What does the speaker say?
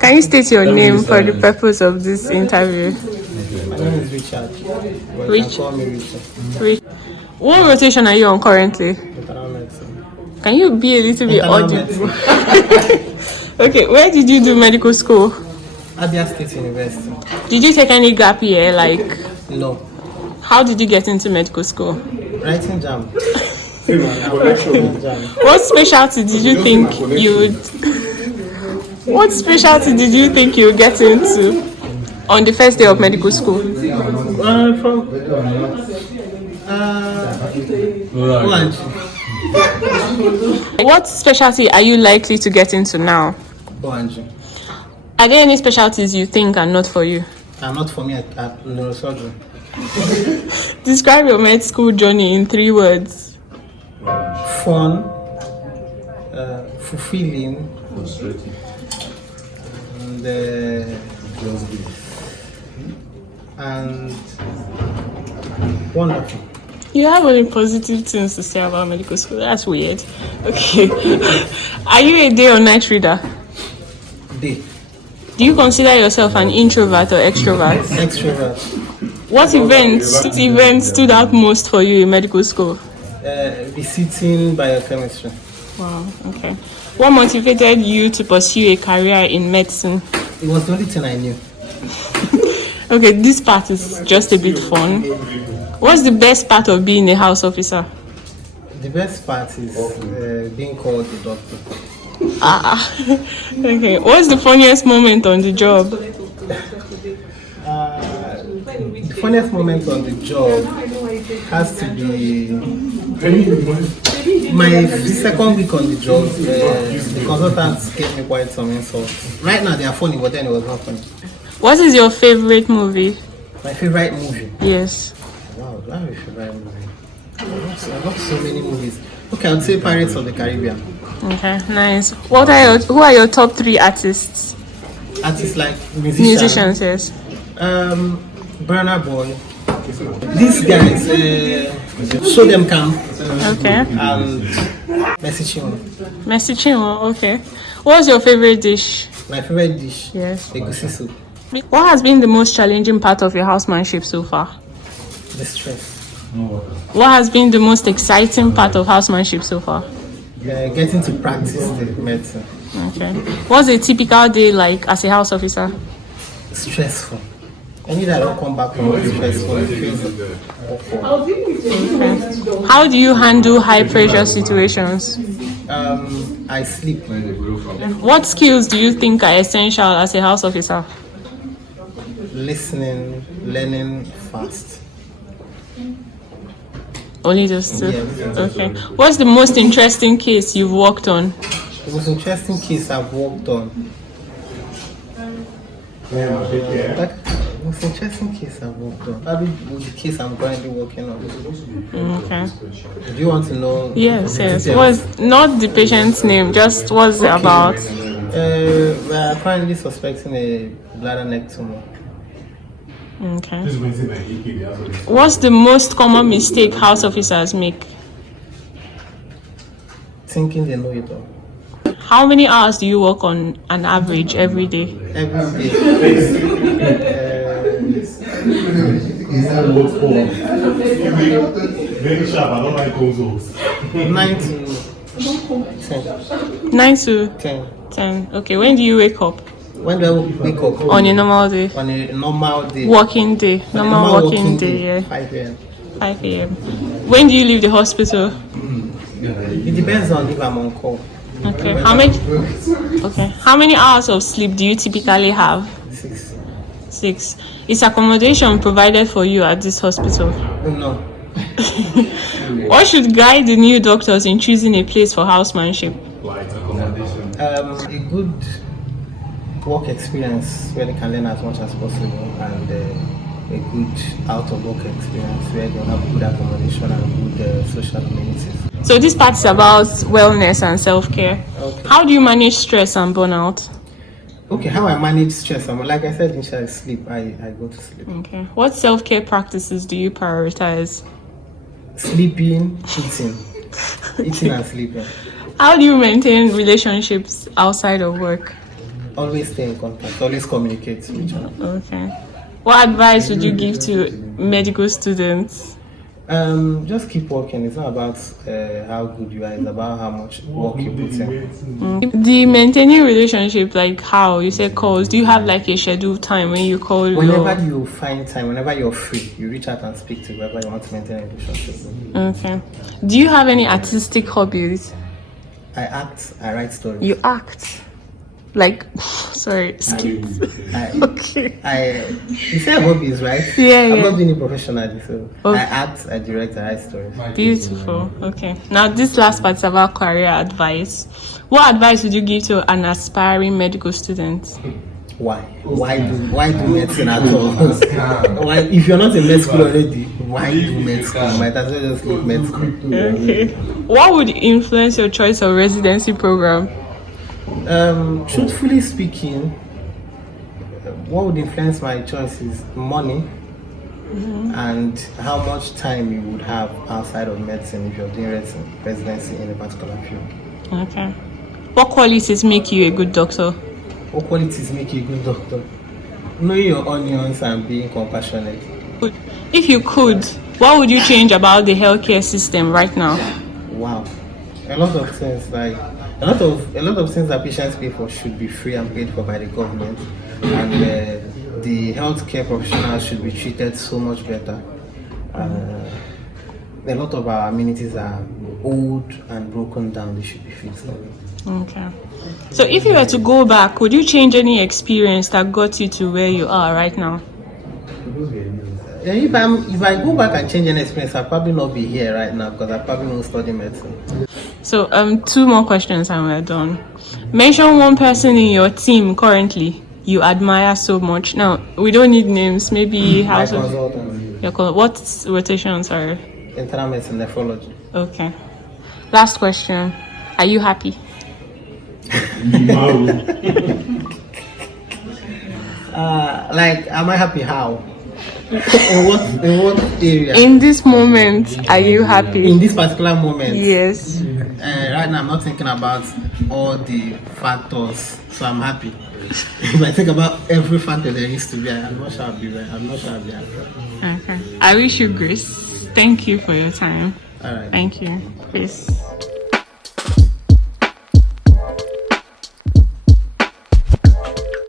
Can you state your name for the purpose of this interview? My name is Richard. You can call me Richard. What rotation are you on currently? Internal medicine. Can you be a little bit Internal audible? medicine. Okay, where did you do medical school? Abia State University. Did you take any gap year? Like, No. how did you get into medical school? Writing jam. What specialty did you think you would? What specialty did you think you would get into on the first day of medical school? What specialty are you likely to get into now? Are there any specialties you think are not for you? Not for me at neurosurgery. Describe your med school journey in 3 words. Fun, fulfilling, and wonderful. You have only positive things to say about medical school. That's weird. Okay. Are you a day or night reader? Day. Do you consider yourself an introvert or extrovert? Extrovert. What event stood out most for you in medical school? Visiting biochemistry. Wow, okay. What motivated you to pursue a career in medicine? It was the only thing I knew. Okay, this part is just a bit fun. What's the best part of being a house officer? The best part is being called a doctor. Okay. What's the funniest moment on the job? The funniest moment on the job has to be my second week on the job. The consultants gave me quite some insults. Right now they are funny, but then it was not funny. What is your favorite movie? My favorite movie? Yes. Wow, do I have a favorite movie? I love so many movies. Okay, I would say Pirates of the Caribbean. Okay, nice. Who are your top 3 artists? Artists like musicians, yes. Burna Boy. These guys, Show Them Camp. Okay. And Mercy Chinwo. Mercy Chinwo, okay. What's your favorite dish? My favorite dish? Yes. Egusi soup. What has been the most challenging part of your housemanship so far? The stress. What has been the most exciting part of housemanship so far? Getting to practice the medicine. Okay. What's a typical day like as a house officer? Stressful. Any that I don't come back from is stressful. Okay. How do you handle high pressure situations? I sleep. What skills do you think are essential as a house officer? Listening, learning fast. Only those 2? Yes. Okay. What's the most interesting case you've worked on? The most interesting case I've worked on. The most interesting case I've worked on. Probably the case I'm currently working on. Okay. Do you want to know? Yes. What's not the patient's name? Just what's it about? We're apparently suspecting a bladder neck tumor. Okay. What's the most common mistake house officers make? Thinking they know it all. How many hours do you work on an average every day? Every day. Very sharp, I don't like those. 9 to 10. 9 to 10. 10. Okay, when do you wake up? When do I wake up? On a normal day? On a normal day. Working day. Normal working day, yeah. 5 a.m. 5 a.m. When do you leave the hospital? It depends on if I'm on call. Okay. How many hours of sleep do you typically have? 6. 6. Is accommodation provided for you at this hospital? No. What should guide the new doctors in choosing a place for housemanship? A good work experience where they can learn as much as possible, and a good out of work experience where they have good accommodation and good social amenities. So this part is about wellness and self-care. Okay. How do you manage stress and burnout? Okay, how I manage stress? Like I said, initially, sleep. I go to sleep. Okay. What self-care practices do you prioritize? Sleeping, eating and sleeping. How do you maintain relationships outside of work? always stay in contact, always communicate with each other. Okay. What advice would you give to medical students? Just keep working. It's not about how good you are, it's about how much work you put in. The maintaining relationship, like how you say calls, do you have like a scheduled time when you call? Whenever you find time, whenever you're free, you reach out and speak to whoever you want to maintain a relationship with. Okay. Do you have any artistic hobbies? I act, I write stories. You act? Like, sorry, skip. Okay. You say hobbies, right? Yeah. I'm not doing it professionally, so Okay. I act, I direct, I write stories. Beautiful. Okay. Now, this last part is about career advice. What advice would you give to an aspiring medical student? Why? Why do medicine at all? Why, if you're not in med school already, why do med school? You might as well just leave med school. Okay. What would influence your choice of residency program? Truthfully speaking, what would influence my choice is money and how much time you would have outside of medicine if you're doing residency in a particular field. Okay. What qualities make you a good doctor? What qualities make you a good doctor? Knowing your onions and being compassionate. If you could, what would you change about the healthcare system right now? Wow, a lot of things, like a lot of things that patients pay for should be free and paid for by the government, and the healthcare professionals should be treated so much better. A lot of our amenities are old and broken down. They should be fixed. Okay. So if you were to go back, would you change any experience that got you to where you are right now? If I go back and change any experience, I'll probably not be here right now because I probably won't study medicine. So 2 more questions and we're done. Mention one person in your team currently you admire so much. Now, we don't need names. Maybe My consultant. What rotations are? Internal medicine, nephrology. Okay. Last question. Are you happy? Like, am I happy? How? in what area? In this moment, are you happy? In this particular moment? Yes. Right now, I'm not thinking about all the factors, so I'm happy. If I think about every factor there is to be, I'm not sure I'll be happy. Okay. I wish you grace. Thank you for your time. All right. Thank you. Peace.